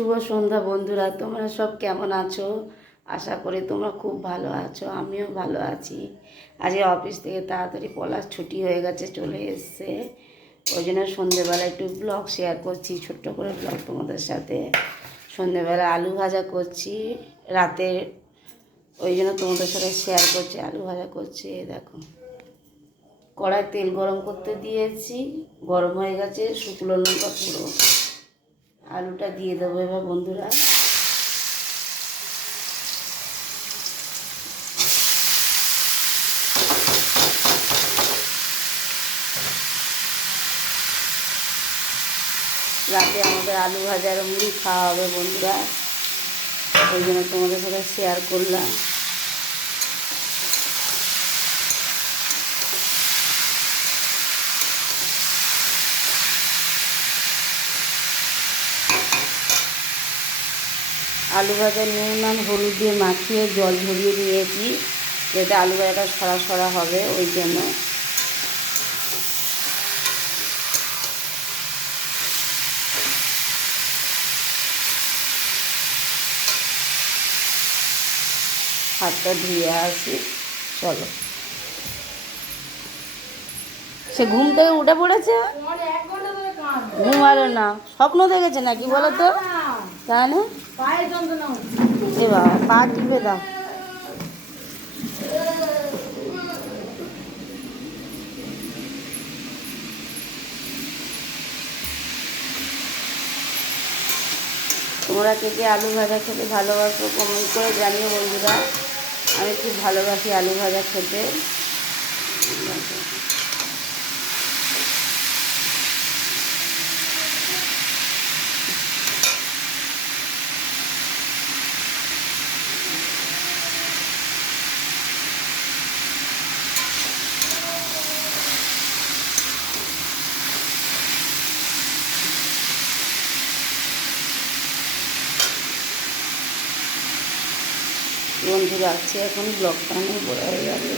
শুভ সন্ধ্যা বন্ধুরা, তোমরা সব কেমন আছো? আশা করি তোমরা খুব ভালো আছো, আমিও ভালো আছি। আজকে অফিস থেকে তাড়াতাড়ি পলাশ ছুটি হয়ে গেছে, চলে এসছে। ওই জন্য সন্ধ্যেবেলা একটু ব্লগ শেয়ার করছি, ছোট্ট করে ব্লগ তোমাদের সাথে। সন্ধ্যেবেলা আলু ভাজা করছি রাতে, ওই জন্য তোমাদের সাথে শেয়ার করছি। আলু ভাজা করছি, এই দেখো। কড়াই তেল গরম করতে দিয়েছি, গরম হয়ে গেছে, শুকনো লঙ্কা পুরো। আলুটা দিয়ে দেবো এবার বন্ধুরা। রাতে আমাদের আলু ভাজার মুড়ি খাওয়া হবে বন্ধুরা, ওই জন্য তোমাদের সাথে শেয়ার করলাম। আলু ভাজা নুন আর হলুদ দিয়ে মাখিয়ে জল ঝরিয়ে নিয়েছি, যাতে আলু ভাজাটা সরা সরা হবে, ওই জন্য। হাতটা ধুয়ে আসি, চলো। সে ঘুম থেকে উঠে পড়েছে, ঘুমালো না, স্বপ্ন দেখেছে নাকি বলো তো? তাহলে এ বাবা, পা টিপে দাও। তোমরা কে কে আলু ভাজা খেতে ভালোবাসো কমেন্ট করে জানিও বন্ধুরা। আমি খুব ভালোবাসি আলু ভাজা খেতে। বন্ধু রাখছি এখন, ব্লগটা অনেক বড় হয়ে যাবে।